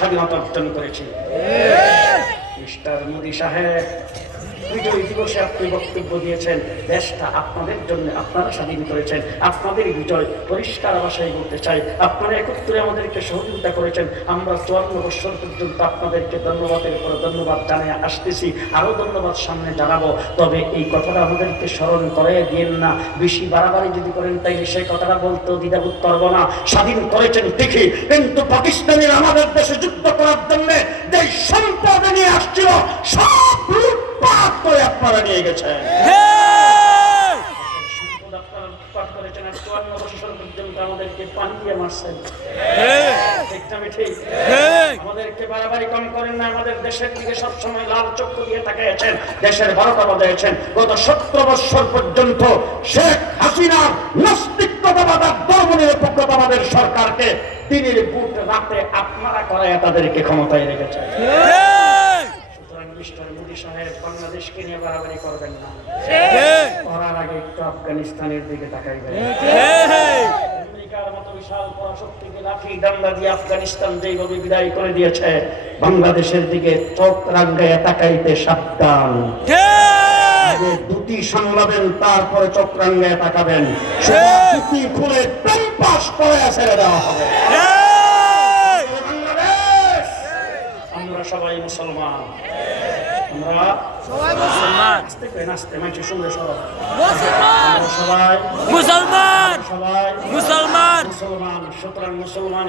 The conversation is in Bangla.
স্বাধীনতা অর্জন করেছি। মিস্টার মোদি সাহেব, বিজয় দিবসে আপনি বক্তব্য দিয়েছেন, দেশটা আপনাদের জন্য, আপনারা স্বাধীন করেছেন, আপনাদের বিজয়। পরিষ্কার ভাষায় বলতে চাই, আপনারা একত্রে আমাদেরকে সহযোগিতা করেছেন। আমরা 54 বছর পর্যন্ত আপনাদেরকে ধন্যবাদের পরে ধন্যবাদ জানিয়ে আসতেছি, আরো ধন্যবাদ সামনে জানাবো। তবে এই কথাটা আমাদেরকে স্মরণ করে দিন না। বেশি বাড়াবাড়ি যদি করেন তাইলে সেই কথাটা বলতেও দ্বিধাবোধ করবো না। স্বাধীন করেছেন ঠিকই, কিন্তু পাকিস্তানের আমাদের দেশে যুদ্ধ করার জন্য যে সম্পদ নিয়ে আসছিল সব লুটপাট করে আপনারা নিয়ে গেছেন। আমাদেরকে পানি দিয়ে মারছেন, আমাদেরকে বাড়াবাড়ি কম করেন না। আমাদের দেশের দিকে সবসময় লাল চক্ষু দিয়ে তাকিয়েছেন, দেশের ভারতা বাজাইছেন। গত 17 বছর পর্যন্ত শেখ হাসিনার নাস্তিকতাবাদ আর ধর্মনিরপেক্ষতাবাদের সরকারকে দিনের বুট রাতে আপনারা করায় তাদেরকে ক্ষমতায় রেখেছেন। সুতরাং মিস্টার মোদি সাহেব, বাংলাদেশকে নিয়ে বাড়াবাড়ি করবেন না। করার আগে একটু আফগানিস্তানের দিকে তাকাইবেন। আমেরিকার মতো বিশাল পরাশক্তিকে লাঠি ডান্ডা দিয়ে আফগানিস্তান যেইভাবে বিদায় করে দিয়েছে, বাংলাদেশের দিকে চোখ রাঙ্গাইয়া তাকাইতে সাবধান। আগে দুটি সামলাবেন, তারপরে চোখ রাঙ্গাইয়া তাকাবেন। দুটি খুলে প্যাম্পাস করে ছেড়ে দেওয়া হবে। বাংলাদেশ, আমরা সবাই মুসলমান। আমরা সবাই মুসলমান। আস্তে করে নাচতে মাইকে শুনলে সবাই মুসলমান, সবাই মুসলমান, সবাই মুসলমান। সুতরাং মুসলমান